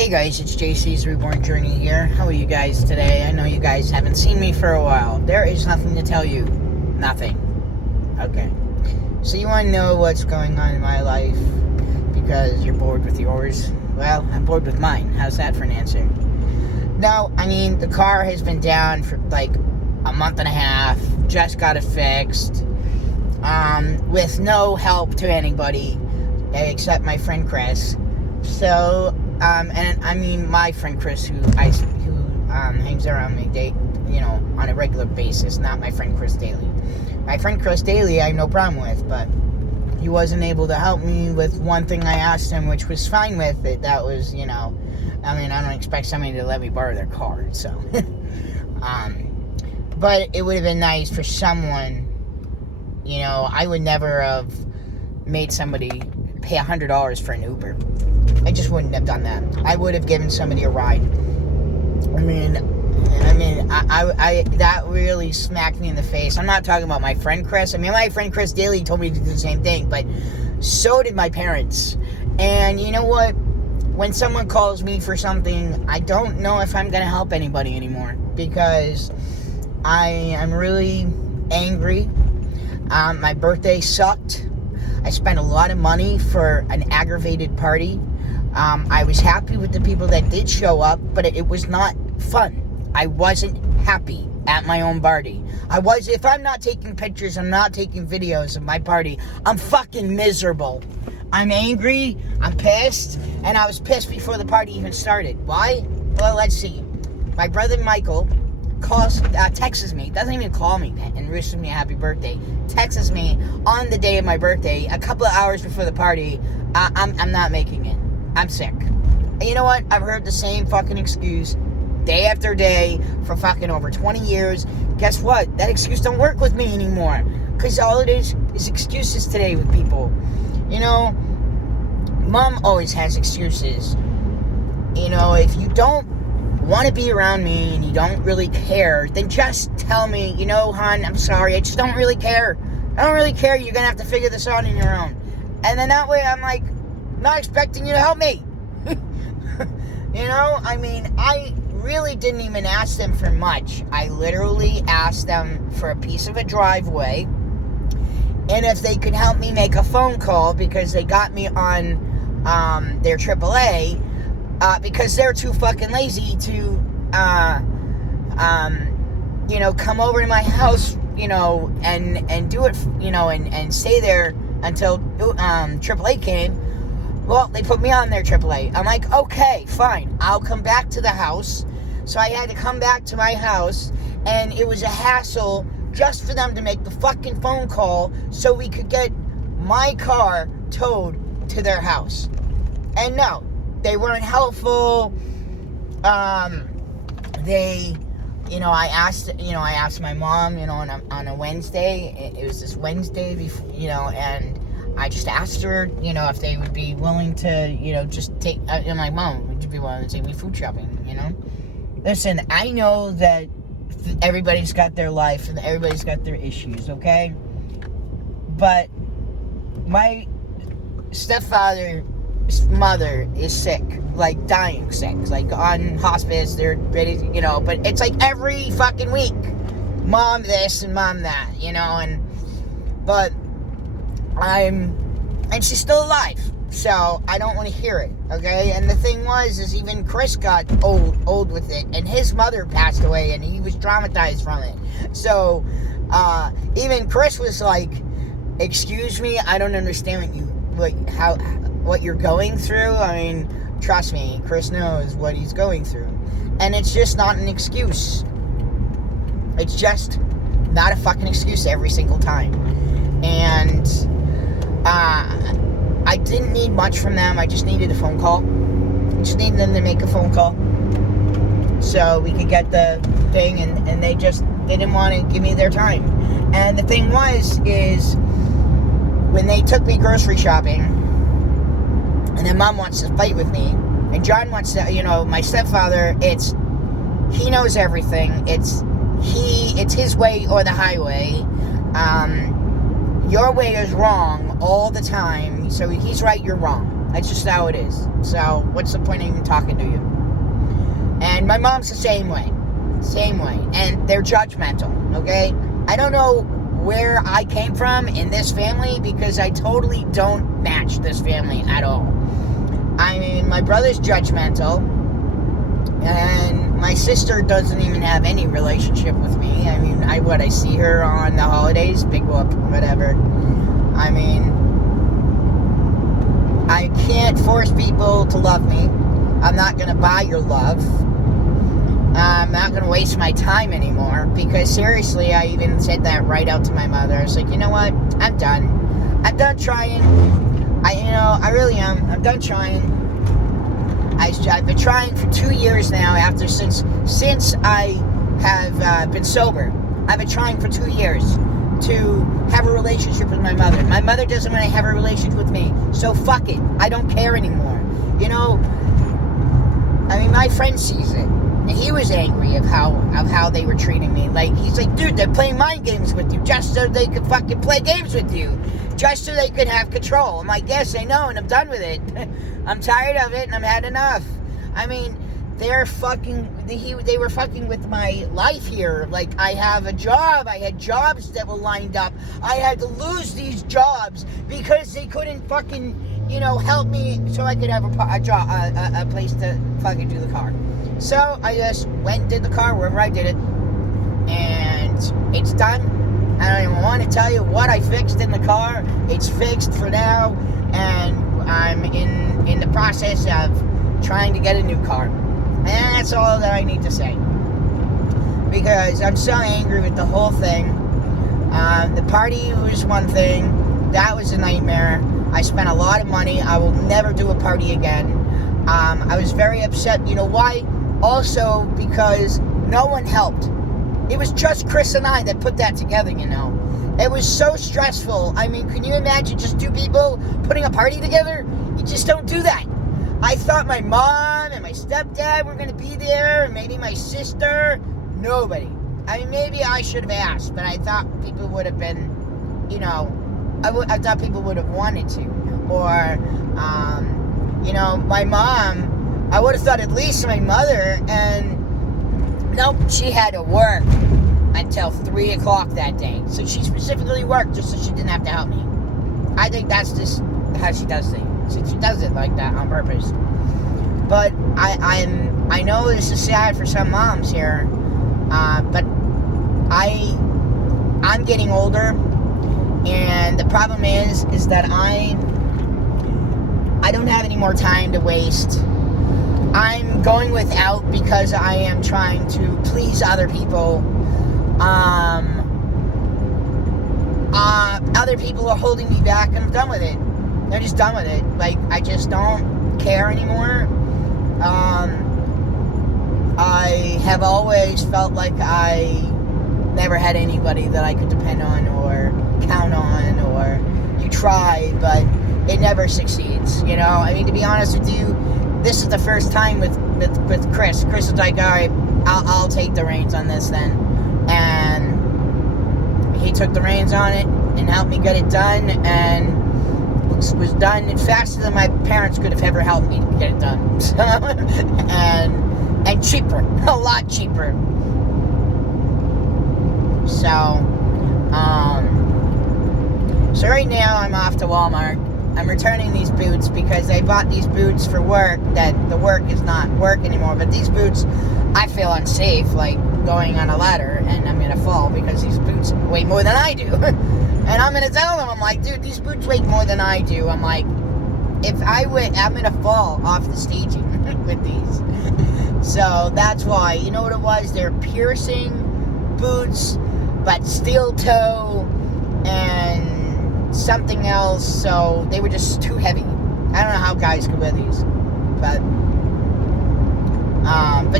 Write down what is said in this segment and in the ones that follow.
Hey guys, it's JC's Reborn Journey here. How are you guys today? I know you guys haven't seen me for a while. There is nothing to tell you. Nothing. Okay. So you want to know what's going on in my life because you're bored with yours? Well, I'm bored with mine. How's that for an answer? No, I mean, the car has been down for like a month and a half. Just got it fixed. With no help to anybody except my friend Chris. So, and I mean my friend Chris, who hangs around me, on a regular basis, not my friend Chris Daly. My friend Chris Daly, I have no problem with, but he wasn't able to help me with one thing I asked him, which was fine with it. That was, I don't expect somebody to let me borrow their car, so. But it would have been nice for someone, I would never have made somebody pay $100 for an Uber. I just wouldn't have done that. I would have given somebody a ride. I that really smacked me in the face. I'm not talking about my friend Chris. My friend Chris Daly told me to do the same thing, but so did my parents. And you know what? When someone calls me for something, I don't know if I'm going to help anybody anymore because I am really angry. My birthday sucked. I spent a lot of money for an aggravated party. I was happy with the people that did show up, but it was not fun. I wasn't happy at my own party. If I'm not taking pictures, I'm not taking videos of my party, I'm fucking miserable. I'm angry, I'm pissed, and I was pissed before the party even started. Why? Well, let's see. My brother Michael texts me, doesn't even call me and wishes me a happy birthday, texts me on the day of my birthday, a couple of hours before the party, I'm not making it. I'm sick. And you know what? I've heard the same fucking excuse day after day for fucking over 20 years. Guess what? That excuse don't work with me anymore. Because all it is excuses today with people. Mom always has excuses. If you don't want to be around me and you don't really care, then just tell me, hon, I'm sorry, I just don't really care. I don't really care. You're going to have to figure this out on your own. And then that way I'm like, not expecting you to help me. I really didn't even ask them for much. I literally asked them for a piece of a driveway and if they could help me make a phone call because they got me on their AAA because they're too fucking lazy to come over to my house, and do it, and stay there until AAA came. Well, they put me on their AAA. I'm like, okay, fine. I'll come back to the house. So I had to come back to my house, and it was a hassle just for them to make the fucking phone call so we could get my car towed to their house. And no, they weren't helpful. I asked my mom, on a Wednesday. It was this Wednesday before, and I just asked her, if they would be willing to, just take, I'm like, Mom, would you be willing to take me food shopping, Listen, I know that everybody's got their life and everybody's got their issues, okay? But my stepfather's mother is sick, like dying sick, like on hospice, they're ready, but it's like every fucking week, Mom this and Mom that, but and she's still alive, so I don't want to hear it, okay? And the thing is even Chris got old with it, and his mother passed away, and he was traumatized from it. So, even Chris was like, excuse me, I don't understand what you're going through. Trust me, Chris knows what he's going through. And it's just not an excuse. It's just not a fucking excuse every single time. And I didn't need much from them. I just needed a phone call. I just needed them to make a phone call so we could get the thing, and they didn't want to give me their time. And the thing is when they took me grocery shopping, and then Mom wants to fight with me, and John wants to, my stepfather, he knows everything. It's his way or the highway. Your way is wrong all the time, so he's right, you're wrong. That's just how it is. So what's the point of even talking to you? And my mom's the same way. Same way. And they're judgmental, okay? I don't know where I came from in this family because I totally don't match this family at all. I mean, my brother's judgmental, and my sister doesn't even have any relationship with me. I mean, I see her on the holidays, big whoop, whatever. I mean, I can't force people to love me. I'm not going to buy your love. I'm not going to waste my time anymore, because seriously, I even said that right out to my mother. I was like, you know what? I'm done. I'm done trying. I really am. I'm done trying. I've been trying for 2 years now. Since I have been sober, I've been trying for 2 years to have a relationship with my mother. My mother doesn't want to have a relationship with me, so fuck it. I don't care anymore. I mean, my friend sees it. And he was angry of how they were treating me. Like, he's like, dude, they're playing mind games with you just so they could fucking play games with you. Just so they could have control. I'm like, yes, I know, and I'm done with it. I'm tired of it, and I've had enough. I mean, they were fucking with my life here. Like, I have a job. I had jobs that were lined up. I had to lose these jobs because they couldn't fucking, help me so I could have a place to fucking do the car. So I just went and did the car wherever I did it, and it's done. I don't even want to tell you what I fixed in the car. It's fixed for now, and I'm in the process of trying to get a new car. And that's all that I need to say, because I'm so angry with the whole thing. The party was one thing. That was a nightmare. I spent a lot of money. I will never do a party again. I was very upset. You know why? Also, because no one helped. It was just Chris and I that put that together, It was so stressful. I mean, can you imagine just two people putting a party together? You just don't do that. I thought my mom and my stepdad were going to be there, and maybe my sister. Nobody. I mean, maybe I should have asked, but I thought people would have been, I thought people would have wanted to. Or, my mom, I would have thought at least my mother, and nope, she had to work until 3 o'clock that day. So she specifically worked just so she didn't have to help me. I think that's just how she does things. She does it like that on purpose. But I know this is sad for some moms here, but I'm getting older, and the problem is that I don't have any more time to waste. I'm going without because I am trying to please other people. Other people are holding me back, and I'm done with it. They're just done with it. Like, I just don't care anymore. I have always felt like I never had anybody that I could depend on or count on, or you try, but it never succeeds, I mean, to be honest with you, this is the first time with Chris. Chris was like, all right, I'll take the reins on this then. And he took the reins on it and helped me get it done, and it was done faster than my parents could have ever helped me get it done. So, and cheaper, a lot cheaper. So right now I'm off to Walmart. I'm returning these boots because I bought these boots for work, that the work is not work anymore. But these boots, I feel unsafe, like going on a ladder, and I'm going to fall because these boots weigh more than I do. And I'm going to tell them, I'm like, dude, these boots weigh more than I do. I'm like, I'm going to fall off the staging with these. So that's why, you know what it was? They're piercing boots, but steel toe and something else, so they were just too heavy. I don't know how guys could wear these, but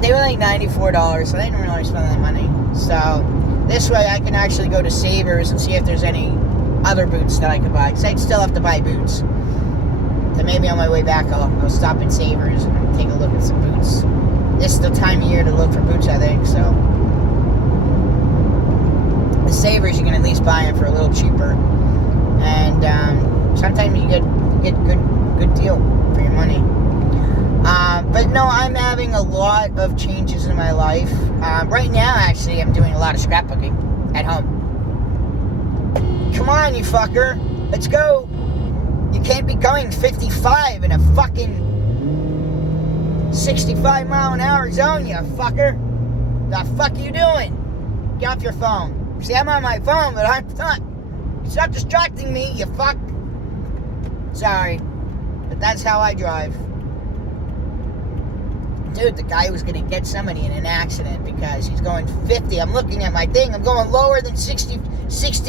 they were like $94, so I didn't really spend that money. So this way I can actually go to Savers and see if there's any other boots that I could buy, because I'd still have to buy boots. So maybe on my way back I'll stop at Savers and take a look at some boots. This is the time of year to look for boots, I think. So the Savers, you can at least buy them for a little cheaper. And sometimes you get good good deal for your money. But no, I'm having a lot of changes in my life. Right now, actually, I'm doing a lot of scrapbooking at home. Come on, you fucker. Let's go. You can't be going 55 in a fucking 65 mile an hour zone, you fucker. The fuck are you doing? Get off your phone. See, I'm on my phone, but I'm not. It's not distracting me, you fuck. Sorry. But that's how I drive. Dude, the guy was gonna get somebody in an accident because he's going 50. I'm looking at my thing. I'm going lower than 60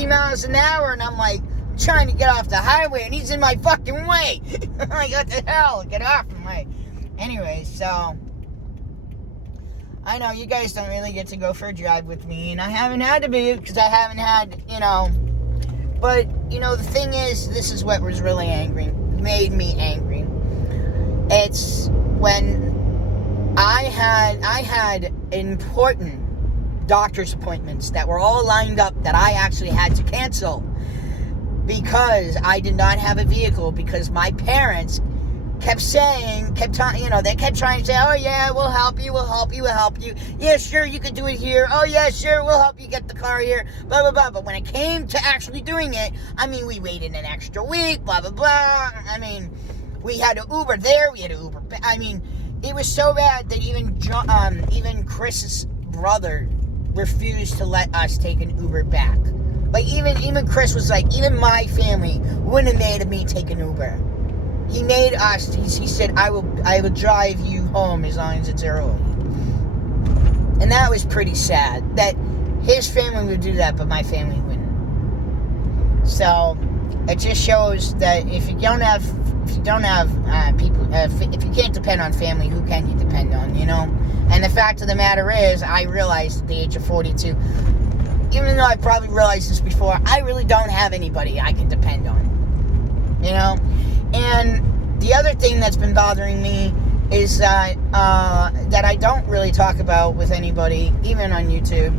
miles an hour, and I'm like, trying to get off the highway, and he's in my fucking way. I'm like, what the hell? Get off my way. Anyway, so I know you guys don't really get to go for a drive with me, and I haven't had to be because I haven't had, But, the thing is, this is what was really made me angry. It's when I had important doctor's appointments that were all lined up that I actually had to cancel because I did not have a vehicle, because my parents they kept trying to say, oh yeah, we'll help you. Yeah, sure, you could do it here. Oh yeah, sure, we'll help you get the car here, blah, blah, blah. But when it came to actually doing it, we waited an extra week, blah, blah, blah. We had to Uber there, we had to Uber back. It was so bad that even Chris's brother refused to let us take an Uber back. Like, even Chris was like, even my family wouldn't have made me take an Uber. He made us, he said, I will drive you home as long as it's early. And that was pretty sad, that his family would do that, but my family wouldn't. So, it just shows that if you can't depend on family, who can you depend on, And the fact of the matter is, I realized at the age of 42, even though I probably realized this before, I really don't have anybody I can depend on, And the other thing that's been bothering me is that I don't really talk about with anybody, even on YouTube,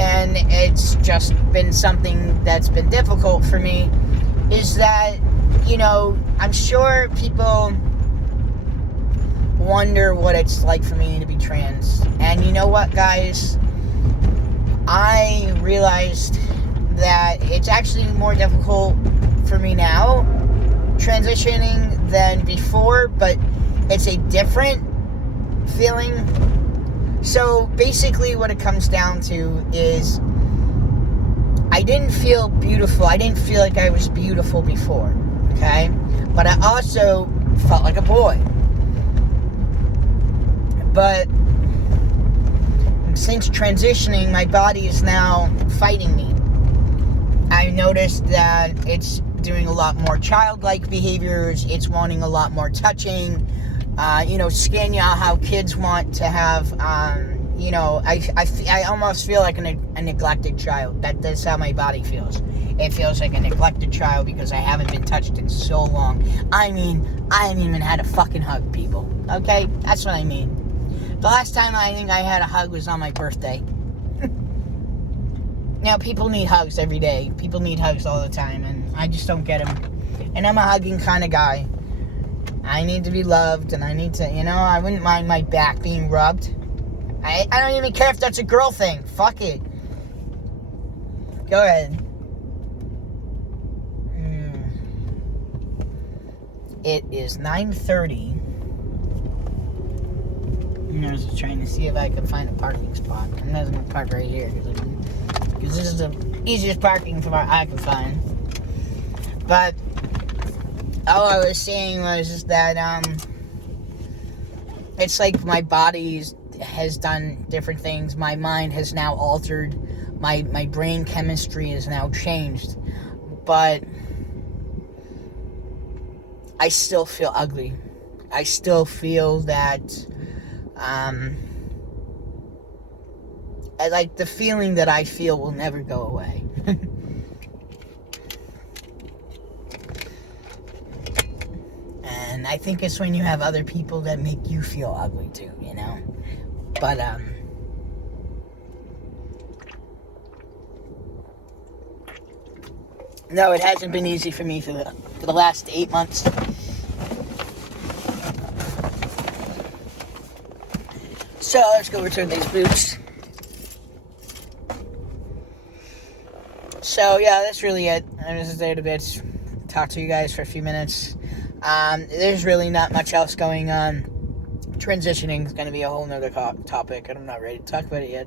and it's just been something that's been difficult for me, is that, I'm sure people wonder what it's like for me to be trans. And you know what, guys? I realized that it's actually more difficult for me now transitioning than before, but it's a different feeling. So basically what it comes down to is I didn't feel beautiful. I didn't feel like I was beautiful before, okay? But I also felt like a boy. But since transitioning, my body is now fighting me. I noticed that it's doing a lot more childlike behaviors. It's wanting a lot more touching. Skin, how kids want to have, I almost feel like a neglected child. That's how my body feels. It feels like a neglected child because I haven't been touched in so long. I haven't even had a fucking hug, people. Okay? That's what I mean. The last time I think I had a hug was on my birthday. Now, people need hugs every day. People need hugs all the time, and I just don't get them. And I'm a hugging kind of guy. I need to be loved, and I need to, I wouldn't mind my back being rubbed. I don't even care if that's a girl thing. Fuck it. Go ahead. It is 9:30. I was just trying to see if I could find a parking spot. I'm not going to park right here because this is the easiest parking spot I can find. But all I was saying was just that it's like my body has done different things. My mind has now altered. My brain chemistry is now changed. But I still feel ugly. I still feel that like the feeling that I feel will never go away. And I think it's when you have other people that make you feel ugly too, But no, it hasn't been easy for me for the last 8 months. So let's go return these boots. So yeah, that's really it. I'm just there to bits. Talk to you guys for a few minutes. There's really not much else going on. Transitioning is going to be a whole nother topic, and I'm not ready to talk about it yet.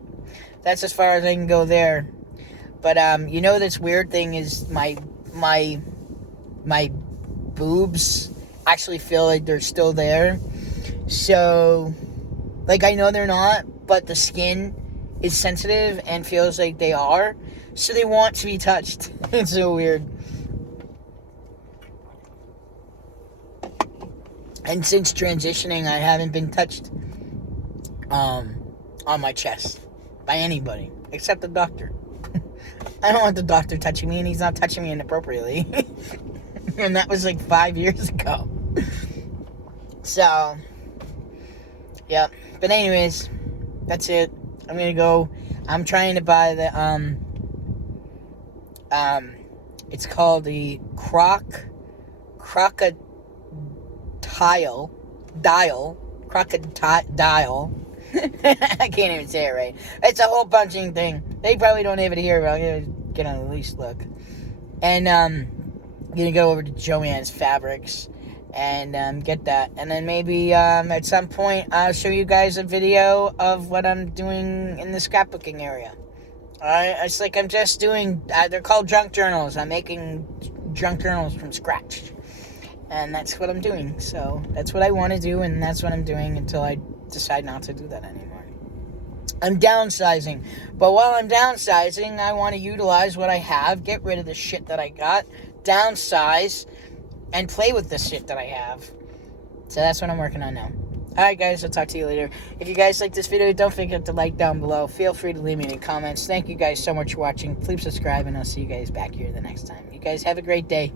That's as far as I can go there. But this weird thing is my boobs actually feel like they're still there. So, like, I know they're not, but the skin is sensitive and feels like they are. So they want to be touched. It's so weird. And since transitioning, I haven't been touched on my chest by anybody except the doctor. I don't want the doctor touching me, and he's not touching me inappropriately. And that was like 5 years ago. So, yeah. But anyways, that's it. I'm gonna go. I'm trying to buy the it's called the crocodile. I can't even say it right. It's a whole bunching thing. They probably don't even hear, but I'm gonna get on the least look. And I'm gonna go over to Joann's Fabrics and get that. And then maybe at some point I'll show you guys a video of what I'm doing in the scrapbooking area. Alright, it's like I'm just doing, they're called junk journals. I'm making junk journals from scratch. And that's what I'm doing. So that's what I want to do, and that's what I'm doing until I decide not to do that anymore. I'm downsizing. But while I'm downsizing, I want to utilize what I have, get rid of the shit that I got, downsize, and play with the shit that I have. So that's what I'm working on now. Alright guys, I'll talk to you later. If you guys like this video, don't forget to like down below. Feel free to leave me any comments. Thank you guys so much for watching. Please subscribe, and I'll see you guys back here the next time. You guys have a great day.